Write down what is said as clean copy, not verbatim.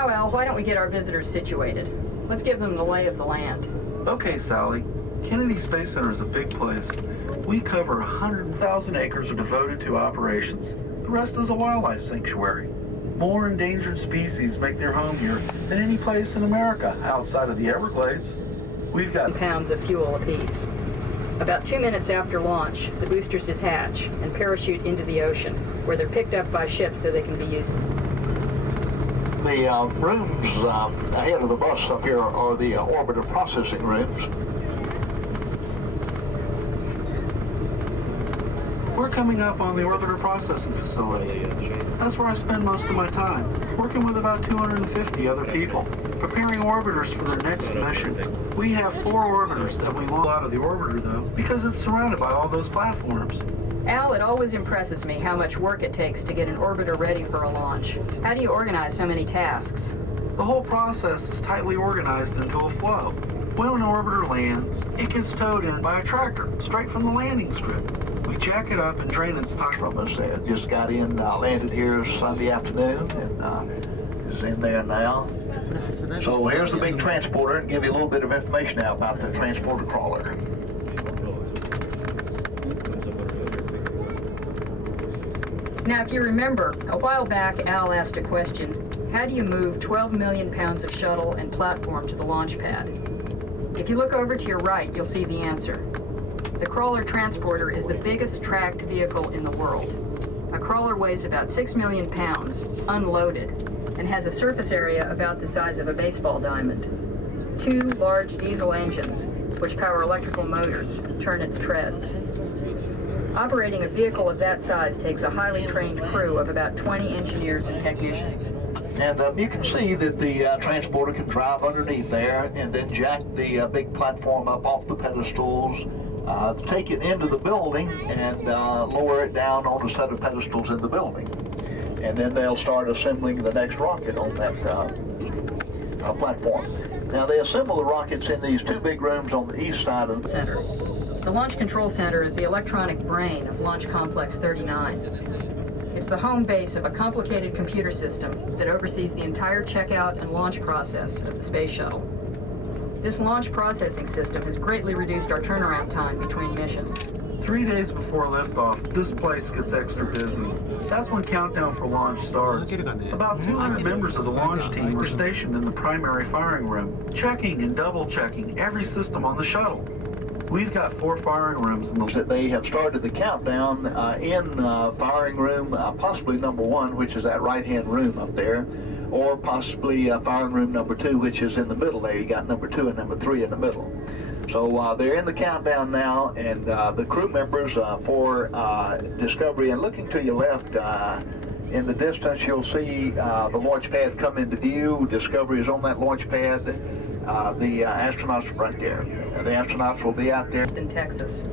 Now, Al, why don't we get our visitors situated? Let's give them the lay of the land. Okay, Sally. Kennedy Space Center is a big place. We cover 100,000 acres are devoted to operations. The rest is a wildlife sanctuary. More endangered species make their home here than any place in America outside of the Everglades. We've got pounds of fuel apiece. About 2 minutes after launch, the boosters detach and parachute into the ocean, where they're picked up by ships so they can be used. The rooms ahead of the bus up here are the orbiter processing rooms. We're coming up on the orbiter processing facility. That's where I spend most of my time, working with about 250 other people, preparing orbiters for their next mission. We have 4 orbiters that we launch out of the orbiter, though, because it's surrounded by all those platforms. Al, it always impresses me how much work it takes to get an orbiter ready for a launch. How do you organize so many tasks? The whole process is tightly organized into a flow. When an orbiter lands, it gets towed in by a tractor, straight from the landing strip. We jack it up and drain its tires. From us, just got in, landed here Sunday afternoon, and is in there now. So here's the big transporter, and give you a little bit of information now about the transporter crawler. Now, if you remember, a while back Al asked a question: how do you move 12 million pounds of shuttle and platform to the launch pad? If you look over to your right, you'll see the answer. The crawler transporter is the biggest tracked vehicle in the world. A crawler weighs about 6 million pounds, unloaded, and has a surface area about the size of a baseball diamond. 2 large diesel engines, which power electrical motors, turn its treads. Operating a vehicle of that size takes a highly trained crew of about 20 engineers and technicians. And you can see that the transporter can drive underneath there and then jack the big platform up off the pedestals, take it into the building and lower it down on a set of pedestals in the building. And then they'll start assembling the next rocket on that platform. Now they assemble the rockets in these 2 big rooms on the east side of the center. The Launch Control Center is the electronic brain of Launch Complex 39. It's the home base of a complicated computer system that oversees the entire checkout and launch process of the space shuttle. This launch processing system has greatly reduced our turnaround time between missions. 3 days before liftoff, this place gets extra busy. That's when countdown for launch starts. About 200 members of the launch team are stationed in the primary firing room, checking and double-checking every system on the shuttle. We've got 4 firing rooms in the... They have started the countdown in firing room, possibly number 1, which is that right-hand room up there, or possibly firing room number 2, which is in the middle there. You got number 2 and number 3 in the middle. So they're in the countdown now, and the crew members for Discovery, and looking to your left, in the distance, you'll see the launch pad come into view. Discovery is on that launch pad. The astronauts are right there. The astronauts will be out there. In Texas.